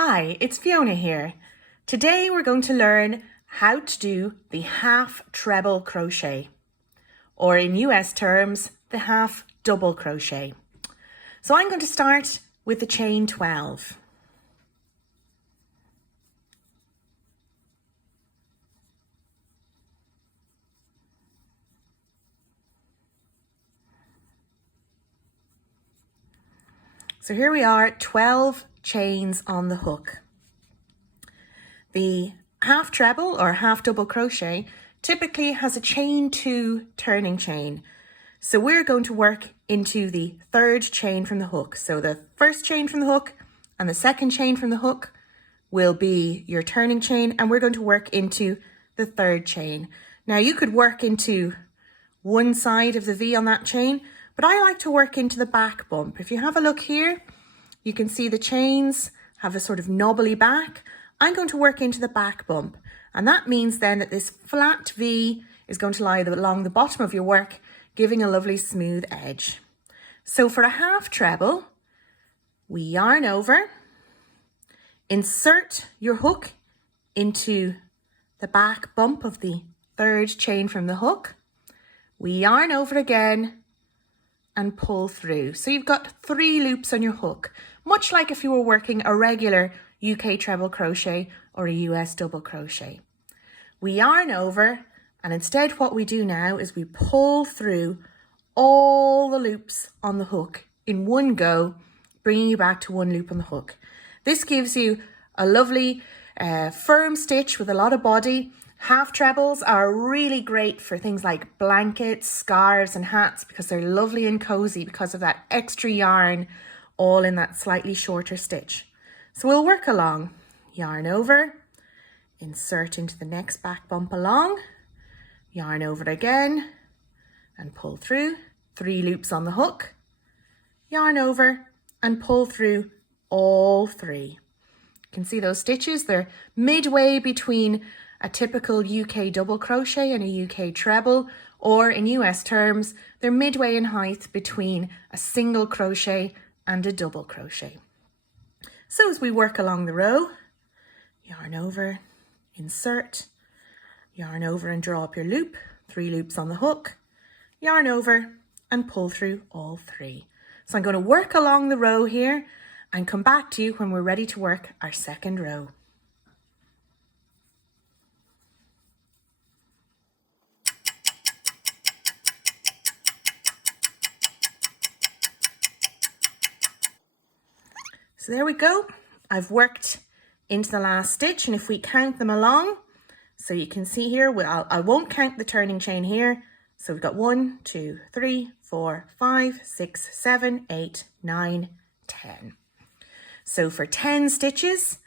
Hi, it's Fiona here. Today we're going to learn how to do the half treble crochet, or in US terms, the half double crochet. So I'm going to start with the chain 12. So here we are, 12 chains on the hook. The half treble or half double crochet typically has a chain 2 turning chain. So we're going to work into the third chain from the hook. So the first chain from the hook and the second chain from the hook will be your turning chain, and we're going to work into the third chain. Now you could work into one side of the V on that chain, but I like to work into the back bump. If you have a look here, you can see the chains have a sort of knobbly back. I'm going to work into the back bump, and that means then that this flat V is going to lie along the bottom of your work, giving a lovely smooth edge. So for a half treble, we yarn over, insert your hook into the back bump of the third chain from the hook, we yarn over again and pull through. So you've got 3 loops on your hook, much like if you were working a regular UK treble crochet or a US double crochet. We yarn over, and instead what we do now is we pull through all the loops on the hook in one go, bringing you back to 1 loop on the hook. This gives you a lovely firm stitch with a lot of body. Half trebles are really great for things like blankets, scarves and hats because they're lovely and cozy because of that extra yarn all in that slightly shorter stitch. So we'll work along, yarn over, insert into the next back bump along, yarn over it again and pull through, 3 loops on the hook, yarn over and pull through all 3. You can see those stitches, they're midway between a typical UK double crochet and a UK treble, or in US terms, they're midway in height between a single crochet and a double crochet. So as we work along the row, yarn over, insert, yarn over and draw up your loop, 3 loops on the hook, yarn over and pull through all 3. So I'm going to work along the row here and come back to you when we're ready to work our second row. So there we go. I've worked into the last stitch, and if we count them along, so you can see here, I won't count the turning chain here. So we've got 1, 2, 3, 4, 5, 6, 7, 8, 9, 10. So for 10 stitches,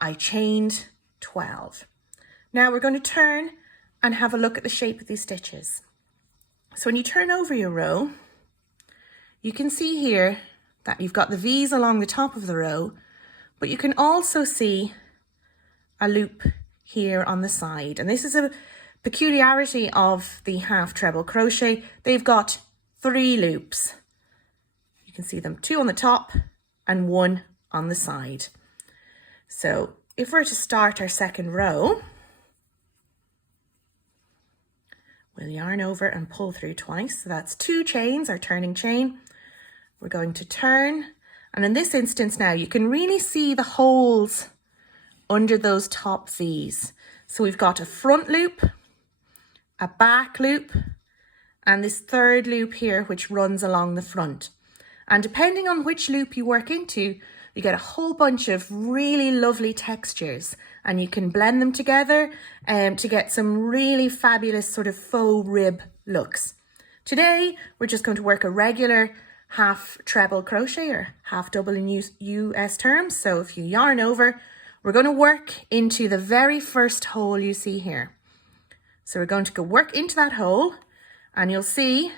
I chained 12. Now we're going to turn and have a look at the shape of these stitches. So when you turn over your row, you can see here that you've got the V's along the top of the row, but you can also see a loop here on the side. And this is a peculiarity of the half treble crochet. They've got 3 loops. You can see them, 2 on the top and 1 on the side. So if we're to start our second row, we'll yarn over and pull through twice. So that's 2 chains, our turning chain. We're going to turn, and in this instance now you can really see the holes under those top V's. So we've got a front loop, a back loop, and this third loop here which runs along the front. And depending on which loop you work into, you get a whole bunch of really lovely textures, and you can blend them together to get some really fabulous sort of faux rib looks. Today we're just going to work a regular half treble crochet, or half double in US terms. So if you yarn over, we're going to work into the very first hole you see here. So we're going to go work into that hole, and you'll see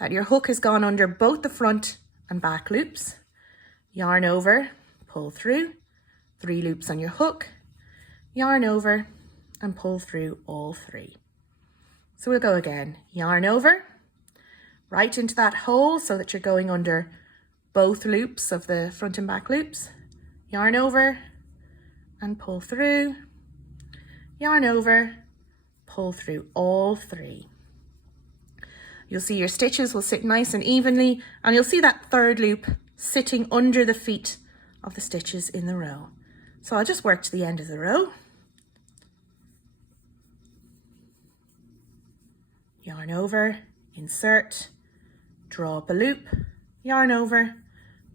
that your hook has gone under both the front and back loops. Yarn over, pull through, 3 loops on your hook, yarn over and pull through all 3. So we'll go again, yarn over, right into that hole so that you're going under both loops of the front and back loops, yarn over and pull through, yarn over, pull through all 3. You'll see your stitches will sit nice and evenly, and you'll see that third loop sitting under the feet of the stitches in the row. So I'll just work to the end of the row. Yarn over, insert, draw up a loop, yarn over,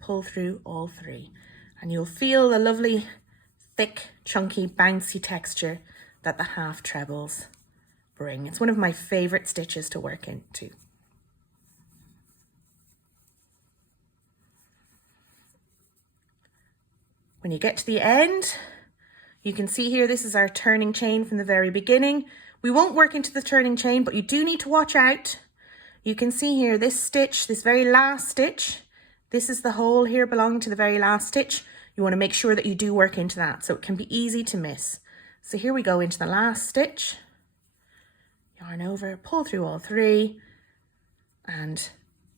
pull through all 3. And you'll feel the lovely, thick, chunky, bouncy texture that the half trebles bring. It's one of my favorite stitches to work into. When you get to the end, you can see here, this is our turning chain from the very beginning. We won't work into the turning chain, but you do need to watch out. You can see here, this stitch, this very last stitch, this is the hole here belonging to the very last stitch. You want to make sure that you do work into that, so it can be easy to miss. So here we go into the last stitch, yarn over, pull through all 3, and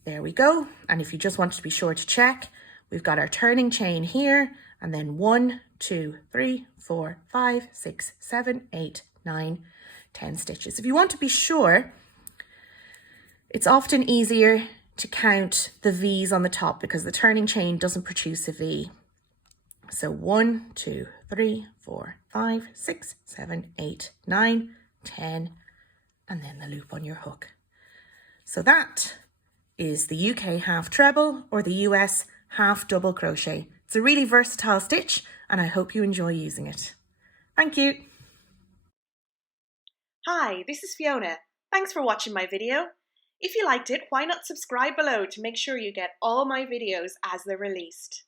there we go. And if you just want to be sure to check, we've got our turning chain here, and then 1, 2, 3, 4, 5, 6, 7, 8, 9, 10 stitches. If you want to be sure, it's often easier to count the V's on the top because the turning chain doesn't produce a V. So 1, 2, 3, 4, 5, 6, 7, 8, 9, 10, and then the loop on your hook. So that is the UK half treble or the US half double crochet. It's a really versatile stitch and I hope you enjoy using it. Thank you. Hi, this is Fiona. Thanks for watching my video. If you liked it, why not subscribe below to make sure you get all my videos as they're released.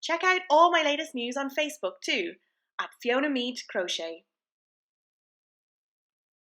Check out all my latest news on Facebook too, at Fiona Meade Crochet.